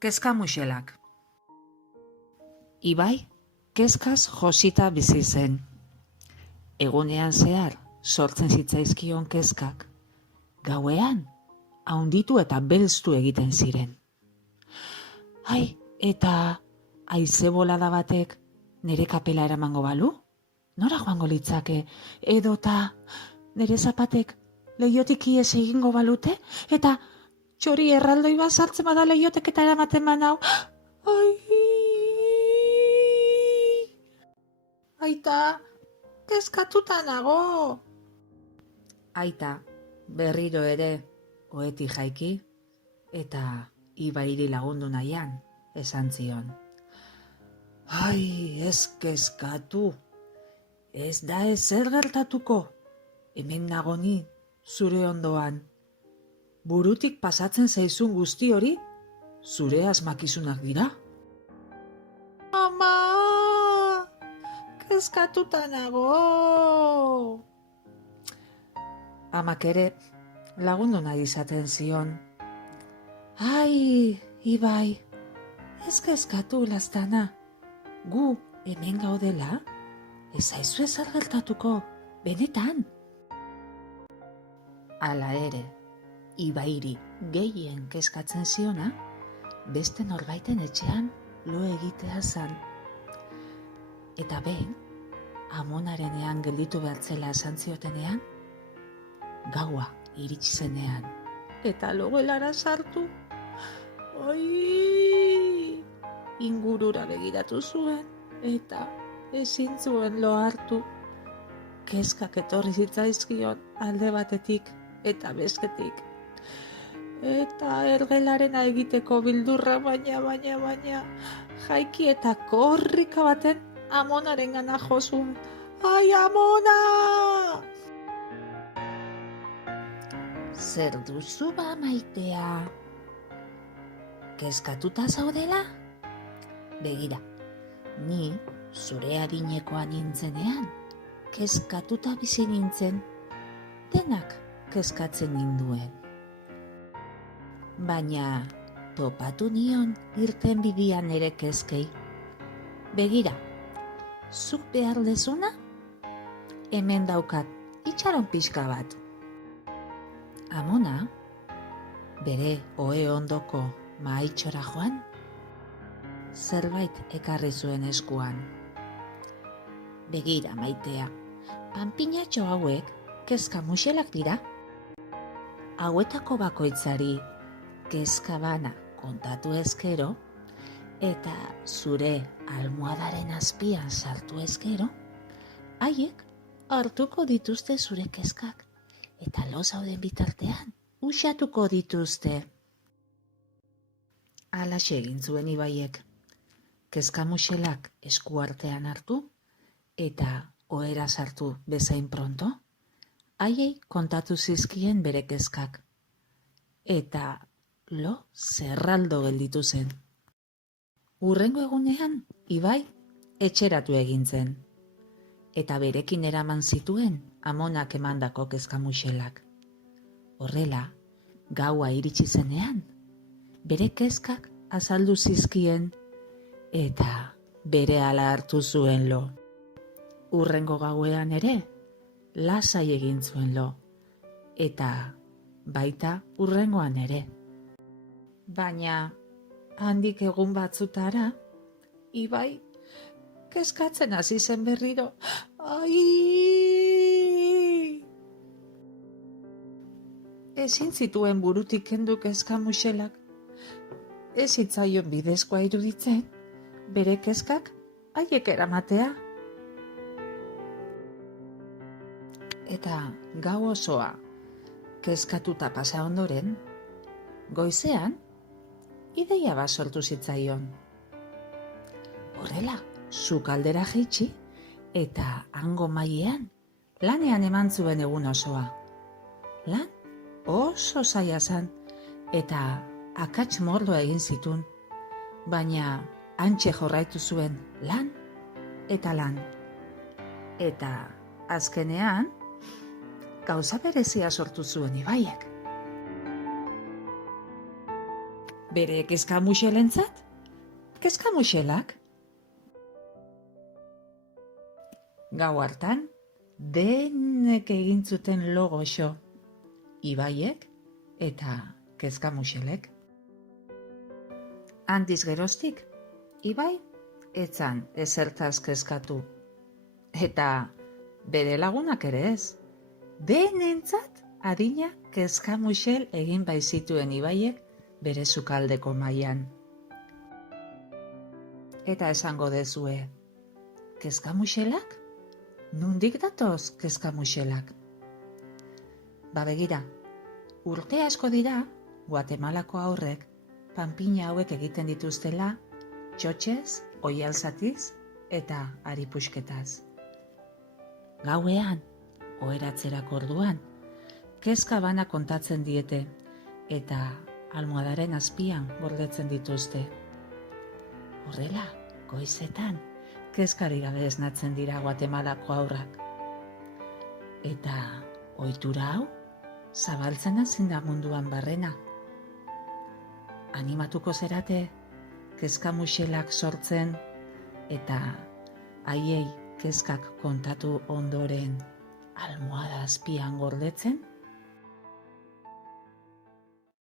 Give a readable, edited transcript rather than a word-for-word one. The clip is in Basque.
Kezka muxelak. Ibai, kezkaz josita bizi zen. Egunean zehar sortzen zitzaizkion kezkak. Gauean, haunditu eta belztu egiten ziren. Ai, eta haize bolada batek nire kapela eramango balu? Nora joango litzake? Edota nire zapatek leihotik ihes egingo balute? Eta txori erraldoi bat sartzen bada leihotek eta eramaten banau? Ai! Aita, kezkatuta nago. Aita, berriro ere, ohetik jaiki, eta Ibairi lagundu nahian, esan zion. Ai, ez kezkatu, ez da ezer gertatuko, hemen nago ni, zure ondoan. Burutik pasatzen zaizun guzti hori, zure asmakizunak dira. Ama, kezkatuta nago. Amak ere lagundu nahi izaten zion. Ai, Ibai, ez kezkatu laztana. Gu hemen gaudela, ez zaizu ezer gertatuko, benetan. Hala ere, Ibairi gehien kezkatzen ziona, beste norbaiten etxean lo egitea zan. Eta behin, amonarenean gelditu behartzela esan ziotenean, gaua iritsi zenean, eta logelara sartu. Ai! Ingurura begiratu zuen, eta ezin zuen lo hartu. Kezkak etorri zitzaizkion alde batetik eta bestetik. Eta ergelarena egiteko bildurra baina, jaiki eta korrika baten amonarengana jo zuen. Ai, Amona! Zer duzu ba, maitea? Kezkatuta zaudela? Begira, ni zure adinekoa nintzenean, kezkatuta bizi nintzen, denak kezkatzen ninduen. Baina topatu nion irten bidian ere kezkei. Begira, zuk behar dezuna? Hemen daukat, itxaron pixka bat. Amona, bere ohe ondoko mahaitxora joan, zerbait ekarri zuen eskuan. Begira, maitea, panpinatxo hauek kezka muxelak dira. Hauetako bakoitzari kezka bana kontatu ezkero, eta zure almohadaren azpian sartu ezkero, haiek hartuko dituzte zure kezkak, eta lo zauden bitartean uxatuko dituzte. Halaxe egin zuen Ibaiek. Kezka muxelak esku artean hartu, eta ohera sartu bezain pronto, haiei kontatu zizkien bere kezkak. Eta lo zerraldo gelditu zen. Hurrengo egunean, Ibai etxeratu egin zen. Eta berekin eraman zituen amonak emandako kezka muxelak. Horrela, gaua iritsi zenean, bere kezkak azaldu zizkien, eta berehala hartu zuen lo. Hurrengo gauean ere, lasai egin zuen lo, eta baita hurrengoan ere. Baina, handik egun batzutara, Ibai kezkatzen hasi zen berriro. Ai! Ezin zituen burutik kendu kezka muxelak. Ez zitzaion bidezkoa iruditzen, bere kezkak haiek eramatea. Eta gau osoa kezkatuta pasa ondoren, goizean, ideia bat sortu zitzaion. Horrela, sukaldera jaitsi, eta hango mailean lanean eman zuen egun osoa. Lan oso zaila zen, eta akats mordoa egin zituen, baina hantxe jorraitu zuen lan eta lan. Eta azkenean, gauza berezia sortu zuen Ibaiek. Bere kezkamuxelentzat? Kezkamuxelak? Gau hartan, denek egin zuten lo goxo, Ibaiek eta kezkamuxelek. Handiz geroztik, Ibai etzan ezertaz kezkatu. Eta bere lagunak ere ez. Denentzat adina kezkamuxel egin baizituen Ibaiek bere sukaldeko mailan. Eta esango dezue, kezkamuxelak? Nundik datoz kezkamuxelak? Ba begira, urte asko dira Guatemalako haurrek panpina hauek egiten dituztela txotxez, oihalzatiz eta aripusketaz. Gauean, oheratzerak orduan, kezka bana kontatzen diete eta almohadaren azpian gordetzen dituzte. Horrela, goizetan, kezkari gabe esnatzen dira Guatemalako haurrak. Eta ohitura hau zabaltzen hasi da munduan barrena. Animatuko zerate kezkamuxelak sortzen eta haiei kezkak kontatu ondoren almohada azpian gordetzen?